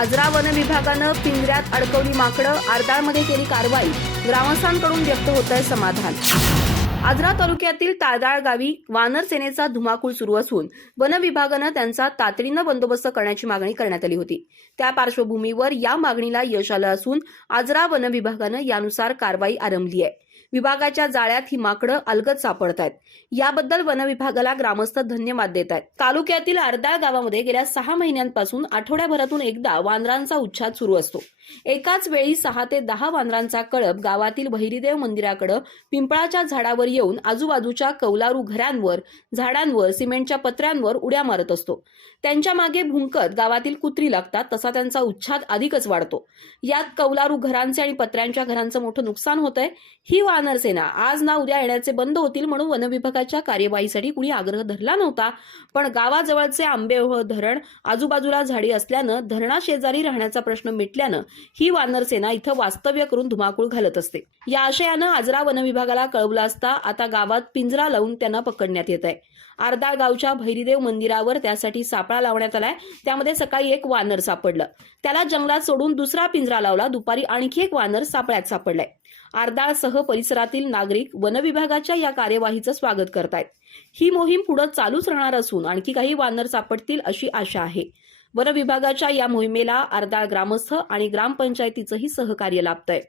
Ajara one विभागानं पिंजऱ्यात अडकवली माकडं, आरदाळमध्ये केली कारवाई, ग्रामस्थांकडून व्यक्त होतंय समाधान। आजरा तालुक्यातील ताळदाळ गावी वानर सेनेचा धुमाकूळ सुरू असून वन विभागानं त्यांचा तातडीनं बंदोबस्त करण्याची मागणी करण्यात आली होती। त्या पार्श्वभूमीवर या मागणीला यश आलं असून आजरा वन विभागानं यानुसार कारवाई आरंभली आहे। विभागाच्या जाळ्यात ही माकडं अलगद सापडत आहेत। याबद्दल वन विभागाला ग्रामस्थ धन्यवाद देत आहेत। तालुक्यातील आरदाळ गावामध्ये गेल्या 6 महिन्यांपासून आठवड्याभरातून एकदा वानरांचा उच्छाद सुरू असतो। एकाच वेळी 6 ते 10 वानरांचा कळप गावातील भैरीदेव मंदिराकडे पिंपळाच्या झाडावर येऊन आजूबाजूच्या कौलारू घरांवर, झाडांवर, सिमेंटच्या पत्र्यांवर उड्या मारत असतो। त्यांच्या मागे भुंकत गावातील कुत्री लागतात, तसा त्यांचा उच्छाद अधिकच वाढतो। यात कौलारू घरांचे आणि पत्र्यांच्या घरांचं मोठं नुकसान होतंय। ही वानर सेना आज ना उद्या येण्याचे बंद होतील म्हणून वन विभागाच्या कार्यवाहीसाठी कुणी आग्रह धरला नव्हता, पण गावाजवळचे आंबेओहळ धरण आजूबाजूला झाडी असल्यानं धरणाशेजारी राहण्याचा प्रश्न मिटल्यानं ही वानर सेना इथं वास्तव्य करून धुमाकूळ घालत असते। या आशयानं आजरा वन विभागाला कळवलं असता आता गावात पिंजरा लावून त्यांना पकडण्यात येत आहे। आरदाळ गावच्या भैरीदेव मंदिरावर त्यासाठी सापळा लावण्यात आलाय। त्यामध्ये सकाळी एक वानर सापडलं, त्याला जंगलात सोडून दुसरा पिंजरा लावला। दुपारी आणखी एक वानर सापळ्यात सापडलाय। आरदाळसह परिसरातील नागरिक वन विभागाच्या या कार्यवाहीचं स्वागत करतायत। ही मोहीम पुढे चालूच राहणार असून आणखी काही वानर सापडतील अशी आशा आहे। वन विभागाच्या या मोहिमेला आरदाळ ग्रामस्थ आणि ग्रामपंचायतीचंही सहकार्य लाभतंय।